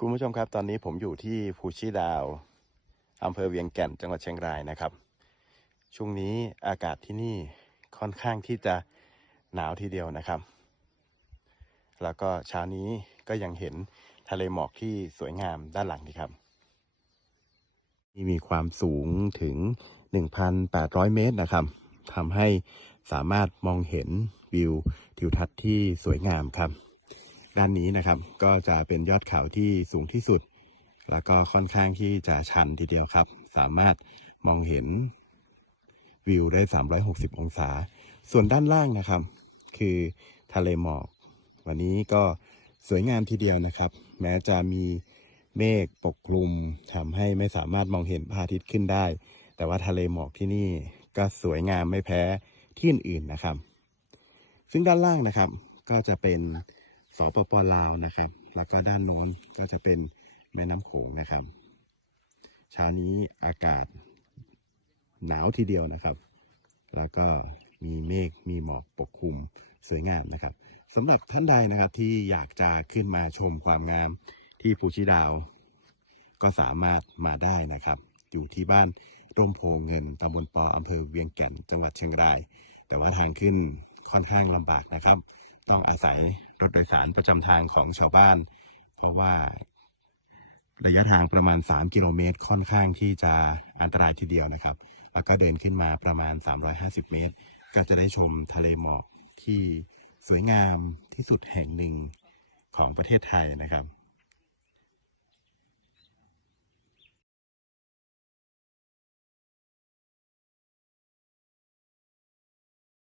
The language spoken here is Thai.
คุณผู้ชมครับตอนนี้ผมอยู่ที่ภูชีดาวอำเภอเวียงแก่นจังหวัดเชียงรายนะครับ ช่วงนี้อากาศที่นี่ค่อนข้างที่จะหนาวทีเดียวนะครับ แล้วก็เช้านี้ก็ยังเห็นทะเลหมอกที่สวยงามด้านหลังนี่ครับที่มีความสูงถึง 1,800 เมตรนะครับทำให้สามารถมองเห็นวิวทิวทัศน์ที่สวยงามครับ ด้านนี้นะครับ ก็จะเป็นยอดเขาที่สูงที่สุด แล้วก็ค่อนข้างที่จะชันทีเดียวครับ สามารถมองเห็นวิวได้ 360 องศา ส่วนด้านล่างนะครับ คือทะเลหมอก วันนี้ก็สวยงามทีเดียวนะครับ แม้จะมีเมฆปกคลุมทำให้ไม่สามารถมองเห็นพระอาทิตย์ขึ้นได้ แต่ว่าทะเลหมอกที่นี่ก็สวยงามไม่แพ้ที่อื่นๆนะครับ ซึ่งด้านล่างนะครับก็จะเป็น สปปลาวนะครับ แล้วก็ด้านโน้นก็จะเป็นแม่น้ำโขงนะครับเช้านี้อากาศหนาวทีเดียวนะครับ แล้วก็มีเมฆมีหมอกปกคลุมสวยงามนะครับสำหรับท่านใดนะครับที่อยากจะขึ้นมาชมความงามที่ภูชีดาว ก็สามารถมาได้นะครับ อยู่ที่บ้านร่มโพเงินตำบลปออำเภอเวียงแก่นจังหวัดเชียงราย แต่ว่าทางขึ้นค่อนข้างลำบากนะครับ ต้องอาศัยรถโดยสารประจำทางของชาวบ้าน เพราะว่าระยะทางประมาณ 3 กิโลเมตรค่อนข้างที่จะอันตรายทีเดียวนะครับ แล้วก็เดินขึ้นมาประมาณ 350 เมตร ก็จะได้ชมทะเลหมอกที่สวยงามที่สุดแห่งหนึ่งของประเทศไทยนะครับ